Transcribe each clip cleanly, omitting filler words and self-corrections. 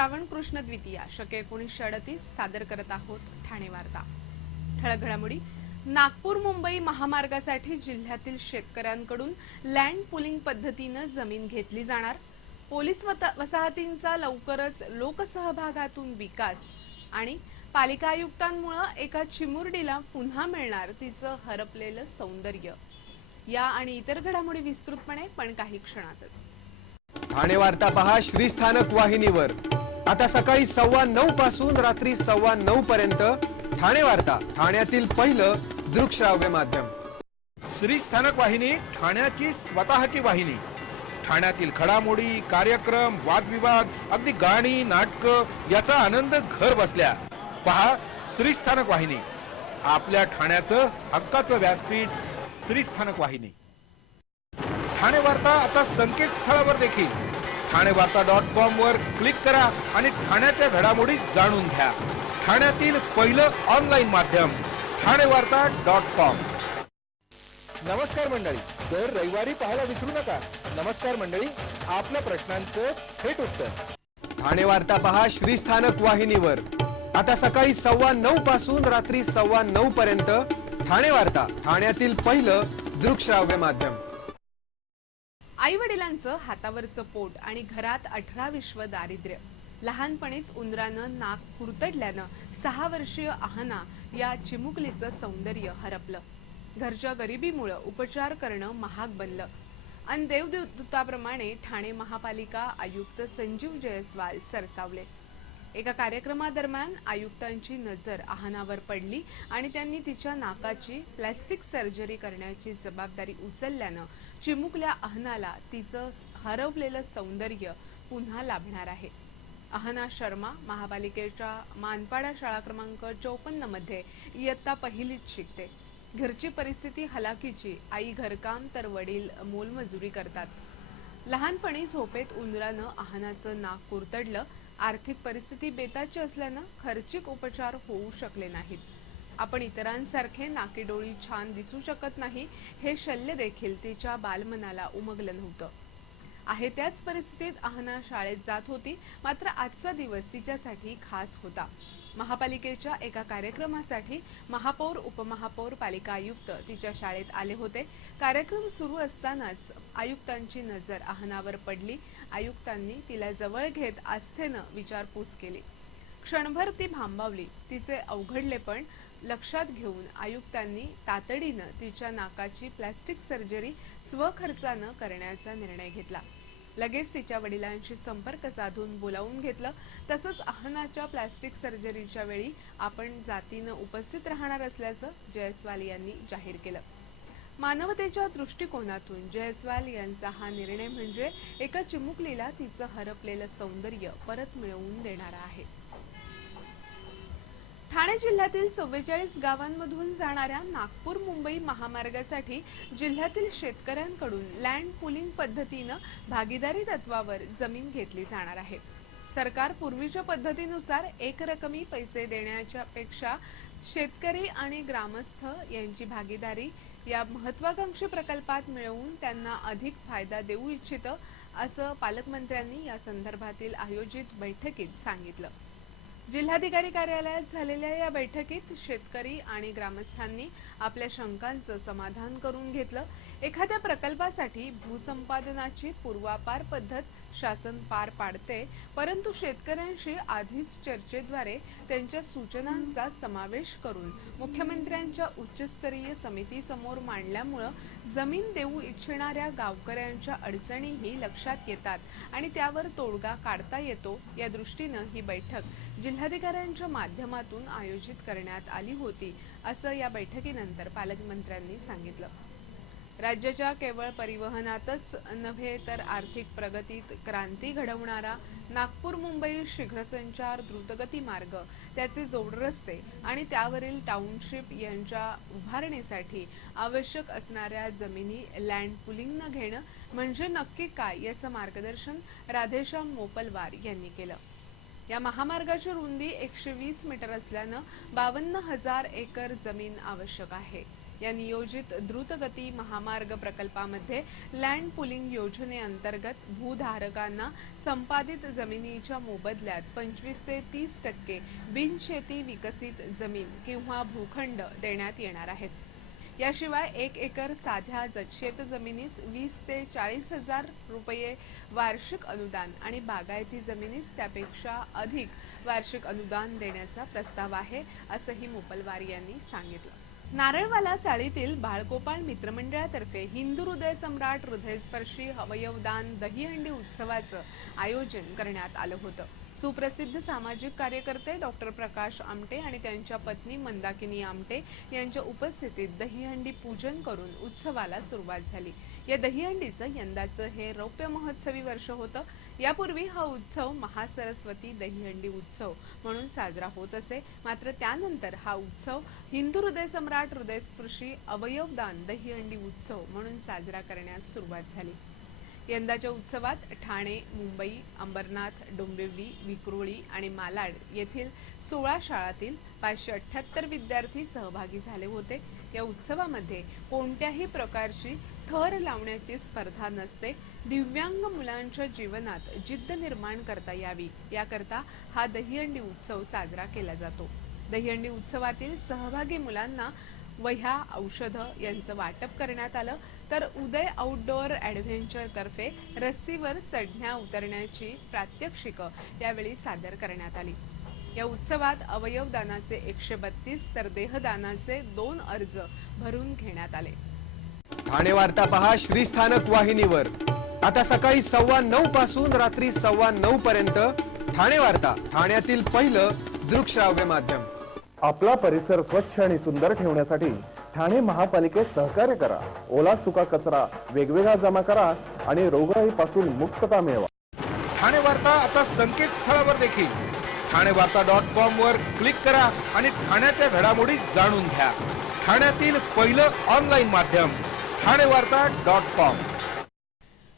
श्रावण कृष्ण द्वितीया शके 1938 सादर करत आहोत ठाणे वार्ता। ठळक घडामोडी। नागपूर मुंबई महामार्गासाठी जिल्ह्यातील शेतकऱ्यांकडून लँड पुलिंग पद्धतीने जमीन घेतली जाणार। पोलीस वसाहतींचा लवकरच लोकसहभागातून विकास आणि पालिका आयुक्तांमुळे एका चिमुरडीला पुन्हा मिळणार तिचं हरपलेलं सौंदर्य। या आणि इतर घडामोडी विस्तृतपणे पण काही क्षणातच। ठाणे वार्ता पहा श्रीस्थानक वाहिनीवर। आता सकाळी 9:15 पासून रात्री 9:15 पर्यंत ठाणे वार्ता, ठाण्यातील पहिलं दृकश्राव्य माध्यम। श्रीस्थानक वाहिनी ठाण्याची स्वतःची वाहिनी। ठाण्यातील घडामोडी, कार्यक्रम, वादविवाद, अगदी गाणी, नाटक याचा आनंद घर बसल्या पहा श्रीस्थानक वाहिनी। आपल्या ठाण्याचं हक्काचं व्यासपीठ श्रीस्थानक वाहिनी। ठाणे वार्ता आता संकेतस्थळावर देखील ठाणेवार्ता.com वर क्लिक करा आणि ठाण्याच्या घडामोडी जाणून घ्या। ठाण्यातील पहिलं ऑनलाईन माध्यम ठाणेवार्ता.com। नमस्कार मंडळी, दर रविवारी पाहायला विसरू नका। नमस्कार मंडळी, आपल्या प्रश्नांचं थेट उत्तर। ठाणे वार्ता पहा श्रीस्थानक वाहिनीवर। आता सकाळी 9:15 पासून रात्री 9:15 पर्यंत ठाणे वार्ता, ठाण्यातील पहिलं दृकश्राव्य माध्यम। आई वडिलांचं हातावरचं पोट आणि घरात 18 विश्व दारिद्र्य। लहानपणीच उंदरानं नाक कुरतडल्यानं 6 वर्षीय अहना या चिमुकलीचं सौंदर्य हरपलं। घरच्या गरिबीमुळे उपचार करणं महाग बनलं। आणि देवदूताप्रमाणे ठाणे महापालिका आयुक्त संजीव जयस्वाल सरसावले। एका कार्यक्रमादरम्यान आयुक्तांची नजर अहनावर पडली आणि त्यांनी तिच्या नाकाची प्लास्टिक सर्जरी करण्याची जबाबदारी उचलल्यानं चिमुकल्या अहनाला तिचं हरवलेलं सौंदर्य पुन्हा लाभणार आहे। अहना शर्मा महापालिकेच्या मानपाडा शाळा क्रमांक 54 मध्ये इयत्ता पहिलीत शिकते। घरची परिस्थिती हलाखीची। आई घरकाम तर वडील मोलमजुरी करतात। लहानपणी झोपेत उंदरानं अहनाचं नाक कुरतडलं। आर्थिक परिस्थिती बेताची असल्यानं खर्चिक उपचार होऊ शकले नाहीत। आपण इतरांसारखे नाकीडोळी छान दिसू शकत नाही हे शल्य देखील तिच्या बालमनाला उमगलं नव्हतं। आहे त्याच परिस्थितीत अहना शाळेत जात होती, मात्र आजचा दिवस तिच्यासाठी खास होता। महापालिकेच्या एका कार्यक्रमासाठी महापौर, उपमहापौर, पालिका आयुक्त तिच्या शाळेत आले होते। कार्यक्रम सुरू असतानाच आयुक्तांची नजर अहनावर पडली। आयुक्तांनी तिला जवळ घेत आस्थेनं विचारपूस केली। क्षणभर ती भांबावली। तिचे अवघडलेपण लक्षात घेऊन आयुक्तांनी तातडीनं तिच्या नाकाची प्लास्टिक सर्जरी स्वखर्चानं करण्याचा निर्णय घेतला। लगेच तिच्या वडिलांशी संपर्क साधून बोलावून घेतलं। तसंच अहनाच्या प्लास्टिक सर्जरीच्या वेळी आपण जातीनं उपस्थित राहणार असल्याचं जयस्वाल यांनी जाहीर केलं। मानवतेच्या दृष्टिकोनातून जयस्वाल यांचा हा निर्णय म्हणजे एका चिमुकलीला तिचं हरपलेलं सौंदर्य परत मिळवून देणारा आहे। ठाणे जिल्ह्यातील 44 गावांमधून जाणाऱ्या नागपूर मुंबई महामार्गासाठी जिल्ह्यातील शेतकऱ्यांकडून लँड पुलिंग पद्धतीनं भागीदारी तत्वावर जमीन घेतली जाणार आहे। सरकार पूर्वीच्या पद्धतीनुसार एकरकमी पैसे देण्याच्या पेक्षा शेतकरी आणि ग्रामस्थ यांची भागीदारी या महत्वाकांक्षी प्रकल्पात मिळवून त्यांना अधिक फायदा देऊ इच्छितं, असं पालकमंत्र्यांनी या संदर्भातील आयोजित बैठकीत सांगितलं। जिल्हाधिकारी कार्यालयात झालेल्या या बैठकीत शेतकरी आणि ग्रामस्थांनी आपल्या शंकांचं समाधान करून घेतलं। एखाद्या प्रकल्पासाठी भूसंपादनाची पूर्वापार पद्धत शासन पार पाडते, परंतु शेतकऱ्यांशी आधीच चर्चेद्वारे त्यांच्या सूचनांचा समावेश करून मुख्यमंत्र्यांच्या उच्चस्तरीय समितीसमोर मांडल्यामुळे जमीन देऊ इच्छिणाऱ्या गावकऱ्यांच्या अडचणीही लक्षात येतात आणि त्यावर तोडगा काढता येतो। या दृष्टीनं ही बैठक जिल्हाधिकाऱ्यांच्या माध्यमातून आयोजित करण्यात आली होती, असं या बैठकीनंतर पालकमंत्र्यांनी सांगितलं। राज्याच्या केवळ परिवहनातच नव्हे तर आर्थिक प्रगतीत क्रांती घडवणारा नागपूर मुंबई शीघ्रसंचार द्रुतगती मार्ग, त्याचे जोडरस्ते आणि त्यावरील टाउनशिप यांच्या उभारणीसाठी आवश्यक असणाऱ्या जमिनी लँड पुलिंगनं घेणं म्हणजे नक्की काय याचं मार्गदर्शन राधेश्याम मोपलवार यांनी केलं। या महामार्गाची रुंदी 120 मीटर असल्यानं 52,000 एकर जमीन आवश्यक आहे। या नियोजित द्रुतगती महामार्ग प्रकल्पामध्ये लँड पुलिंग योजनेअंतर्गत भूधारकांना संपादित जमिनीच्या मोबदल्यात 25 ते 30% बिनशेती विकसित जमीन किंवा भूखंड देण्यात येणार आहेत। याशिवाय 1 एकर साध्या शेत जमिनीस 20 ते 40 हजार रुपये वार्षिक अनुदान आणि बागायती जमिनीस त्यापेक्षा अधिक वार्षिक अनुदान देण्याचा प्रस्ताव आहे, असंही मोपलवार यांनी सांगितलं। नारळवाला चाळीतील बाळगोपाळ मित्रमंडळातर्फे हिंदू हृदय सम्राट हृदयस्पर्शी अवयवदान दहीहंडी उत्सवाचं आयोजन करण्यात आलं होतं। सुप्रसिद्ध सामाजिक कार्यकर्ते डॉक्टर प्रकाश आमटे आणि त्यांच्या पत्नी मंदाकिनी आमटे यांच्या उपस्थितीत दहीहंडी पूजन करून उत्सवाला सुरुवात झाली। या दहीहंडीचं यंदाचं हे रौप्य महोत्सवी वर्ष होतं। यापूर्वी हा उत्सव महासरस्वती दहीहंडी उत्सव म्हणून साजरा होत असे, मात्र त्यानंतर हा उत्सव हिंदू हृदय सम्राट हृदयस्पर्शी अवयवदान दहीहंडी उत्सव म्हणून साजरा करण्यास सुरुवात झाली। यंदाच्या उत्सवात ठाणे, मुंबई, अंबरनाथ, डोंबिवली, विक्रोळी आणि मालाड येथील 16 शाळांतील 578 विद्यार्थी सहभागी झाले होते। या उत्सवामध्ये कोणत्याही प्रकारची थर लावण्याची स्पर्धा नसते। दिव्यांग मुलांच्या जीवनात जिद्द निर्माण करता यावी याकरता हा दहीहंडी उत्सव साजरा केला जातो। दहीहंडी उत्सवातील सहभागी मुलांना वह्या, औषधं यांचं वाटप करण्यात आलं, तर उदय आउटडोअर ॲडव्हेंचर तर्फे रस्सीवर चढण्या उतरण्याची प्रात्यक्षिकं यावेळी सादर करण्यात आली। या उत्सवात अवयवदानाचे 132 तर देहदानाचे 2 अर्ज भरून घेण्यात आले। ठाणे वार्ता पहा श्रीस्थानक वाहिनीवर। आता सकाळी 9:15 पासून रात्री 9:15 पर्यंत ठाणे वार्ता, ठाण्यातील पहिलं दृकश्राव्य माध्यम। आपला परिसर स्वच्छ आणि सुंदर ठेवण्यासाठी ठाणे महापालिकेत सहकार्य करा। ओला सुका कचरा वेगवेगळा जमा करा आणि रोगराईपासून मुक्तता मिळवा। ठाणे वार्ता आता संकेतस्थळावर देखील ठाणेवार्ता.com वर क्लिक करा आणि ठाण्याच्या घडामोडी जाणून घ्या। ठाण्यातील पहिलं ऑनलाईन माध्यम ठाणेवार्ता.com।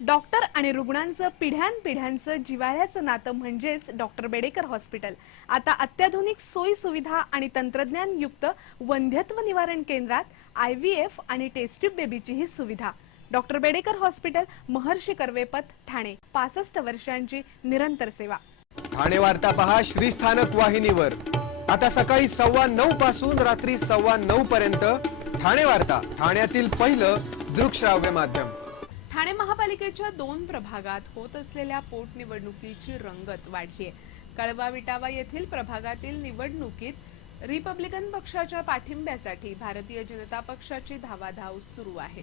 डॉक्टर आणि रुग्णांचं पिढ्यानपिढ्यांचं जिव्हाळ्याचं नातं म्हणजेच डॉक्टर बेडेकर हॉस्पिटल आता अत्याधुनिक सोयी सुविधा आणि तंत्रज्ञान युक्त वंध्यत्व निवारण केंद्रात IVF आणि टेस्ट ट्यूब बेबीचीही सुविधा। डॉक्टर बेडेकर हॉस्पिटल, महर्षी कर्वेपथ, ठाणे। 65 वर्षांची निरंतर सेवा। ठाणे वार्ता पहा श्रीस्थानक वाहिनीवर। आता सकाळी 9:15 पासून रात्री 9:15 पर्यंत ठाणे वार्ता, ठाण्यातील पहिलं दृकश्राव्य माध्यम। ठाणे महापालिकेच्या 2 प्रभागात होत असलेल्या पोटनिवडणुकीची रंगत वाढली आहे। कळवा विटावा येथील प्रभागातील निवडणुकीत रिपब्लिकन पक्षाच्या पाठिंब्यासाठी भारतीय जनता पक्षाची धावाधाव सुरू आहे।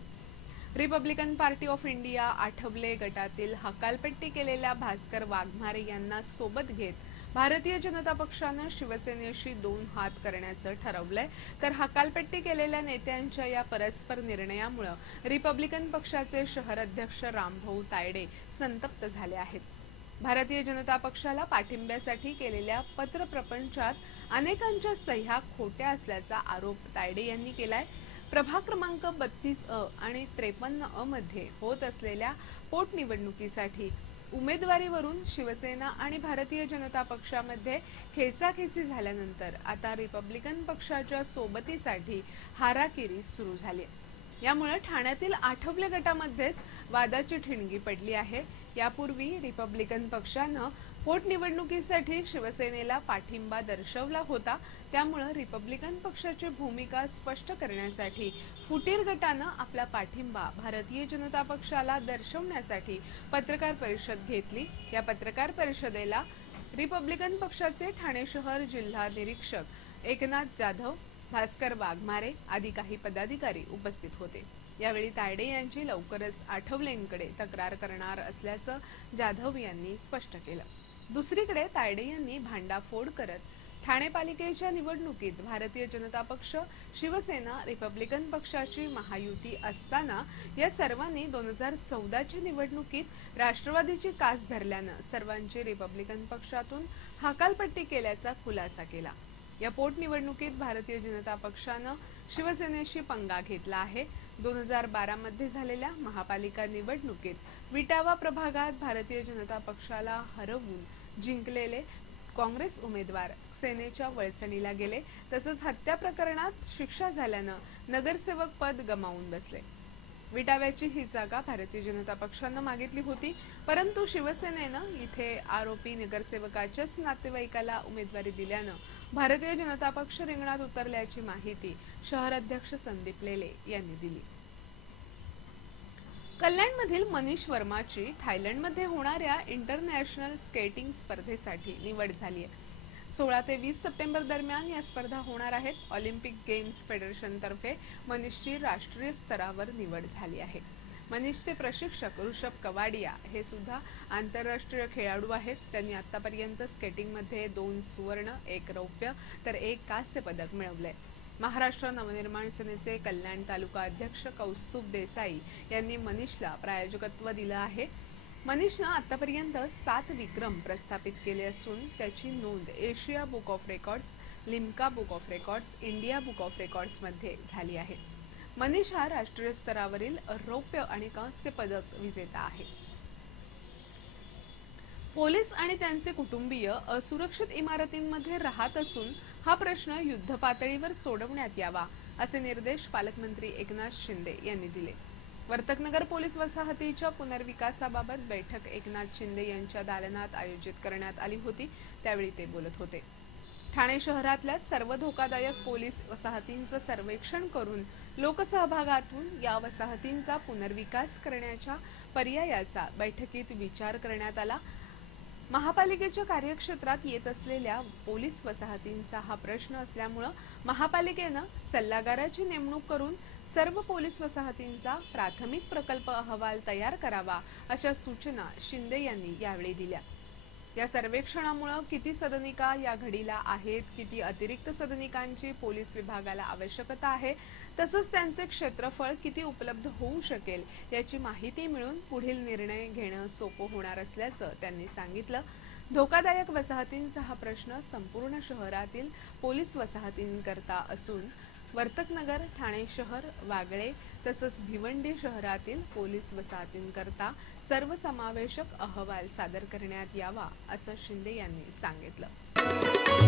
Republican party of India Athawale गटातील हकालपट्टी केलेल्या भास्कर वाघमारे यांना सोबत घेत भारतीय जनता पक्षानं शिवसेनेशी 2 हात करण्याचं ठरवलंय, तर हकालपट्टी केलेल्या नेत्यांच्या या परस्पर निर्णयामुळे रिपब्लिकन पक्षाचे शहर अध्यक्ष रामभाऊ तायडे संतप्त झाले आहेत। भारतीय जनता पक्षाला पाठिंब्यासाठी केलेल्या पत्रप्रपंचात अनेकांच्या सह्या खोट्या असल्याचा आरोप तायडे यांनी केलाय। प्रभाग क्रमांक 32A आणि 53A मध्ये होत असलेल्या पोटनिवडणुकीसाठी उमेदवारीवरून शिवसेना आणि भारतीय जनता पक्षामध्ये खेचाखेची झाल्यानंतर आता रिपब्लिकन पक्षाच्या सोबतीसाठी हाराकिरी सुरू झाली आहे। यामुळे ठाण्यातील आठवले गटामध्येच वादाची ठिणगी पडली आहे। यापूर्वी रिपब्लिकन पक्षानं पोटनिवडणुकीसाठी शिवसेनेला पाठिंबा दर्शवला होता, त्यामुळे रिपब्लिकन पक्षाची भूमिका स्पष्ट करण्यासाठी फुटीर गटानं आपला पाठिंबा भारतीय जनता पक्षाला दर्शवण्यासाठी पत्रकार परिषद घेतली। या पत्रकार परिषदेला रिपब्लिकन पक्षाचे ठाणे शहर जिल्हा निरीक्षक एकनाथ जाधव, भास्कर वाघमारे आदी काही पदाधिकारी उपस्थित होते। यावेळी तायडे यांची लवकरच आठवलेंकडे तक्रार करणार असल्याचं जाधव यांनी स्पष्ट केलं। दुसरीकडे तायडे यांनी भांडाफोड करत ठाणे पालिकेच्या निवडणुकीत भारतीय जनता पक्ष, शिवसेना, रिपब्लिकन पक्षाची महायुती असताना या सर्वांनी 2014च्या निवडणुकीत राष्ट्रवादीची कास धरल्यानं सर्वांची रिपब्लिकन पक्षातून हकालपट्टी केल्याचा खुलासा केला। या पोटनिवडणुकीत भारतीय जनता पक्षानं शिवसेनेशी पंगा घेतला आहे। 2012 मध्ये झालेल्या महापालिका निवडणुकीत विटावा प्रभागात भारतीय जनता पक्षाला हरवून जिंकलेले काँग्रेस उमेदवार सेनेच्या वळसणीला गेले. तसंच हत्या प्रकरणात शिक्षा झाल्यानं नगरसेवक पद गमावून बसले. विटाव्याची ही जागा भारतीय जनता पक्षानं मागितली होती, परंतु शिवसेनेनं इथे आरोपी नगरसेवकाच्याच नातेवाईकाला उमेदवारी दिल्यानं भारतीय जनता पक्ष रिंगणात उतरल्याची माहिती शहर अध्यक्ष संदीप लेले यांनी दिली. कल्याणमधील मनीष वर्माची थायलंडमध्ये होणाऱ्या इंटरनॅशनल स्केटिंग स्पर्धेसाठी निवड झाली आहे. 16 ते 20 सप्टेंबर दरम्यान या स्पर्धा होणार आहेत. ऑलिम्पिक गेम्स फेडरेशनतर्फे मनीषची राष्ट्रीय स्तरावर निवड झाली आहे. मनीषचे प्रशिक्षक ऋषभ कवाडिया हे सुद्धा आंतरराष्ट्रीय खेळाडू आहेत. त्यांनी आतापर्यंत स्केटिंगमध्ये 2 सुवर्ण, 1 रौप्य तर 1 कांस्य पदक मिळवलंय. महाराष्ट्र नवनिर्माण सेनेचे कल्याण तालुका अध्यक्ष कौस्तुभ देसाई यांनी मनीषला प्रायोजकत्व दिलं आहे. मनीषनं आतापर्यंत 7 विक्रम प्रस्थापित केले असून त्याची नोंद Asia book of records, Limca book of records, India book of records मध्ये झाली आहे. मनीष हा राष्ट्रीय स्तरावरील रौप्य आणि कांस्य पदक विजेता आहे. पोलीस आणि त्यांचे कुटुंबीय असुरक्षित इमारतींमध्ये राहत असून हा प्रश्न युद्धपातळीवर सोडवण्यात यावा असे निर्देश पालकमंत्री एकनाथ शिंदे यांनी दिले. वर्तकनगर पोलीस वसाहतीच्या पुनर्विकासाबाबत बैठक एकनाथ शिंदे यांच्या दालनात आयोजित करण्यात आली होती. त्यावेळी ते बोलत होते. ठाणे शहरातल्या सर्व धोकादायक पोलीस वसाहतींचं सर्वेक्षण करून लोकसहभागातून या वसाहतींचा पुनर्विकास करण्याच्या पर्यायाचा बैठकीत विचार करण्यात आला. महापालिकेच्या कार्यक्षेत्रात येत असलेल्या पोलीस वसाहतींचा हा प्रश्न असल्यामुळे महापालिकेनं सल्लागाराची नेमणूक करून सर्व पोलीस वसाहतींचा प्राथमिक प्रकल्प अहवाल तयार करावा अशा सूचना शिंदे यांनी यावेळी दिल्या. या सर्वेक्षणामुळे किती सदनिका या घडीला आहेत, किती अतिरिक्त सदनिकांची पोलीस विभागाला आवश्यकता आहे, तसंच त्यांचे क्षेत्रफळ किती उपलब्ध होऊ शकेल याची माहिती मिळून पुढील निर्णय घेणं सोपं होणार असल्याचं त्यांनी सांगितलं. धोकादायक वसाहतींचा हा प्रश्न संपूर्ण शहरातील पोलीस वसाहतींकरता असून वर्तकनगर, ठाणे शहर, वागळे तसंच भिवंडी शहरातील पोलीस वसाहतींकरता सर्वसमावेशक अहवाल सादर करण्यात यावा असं शिंदे यांनी सांगितलं.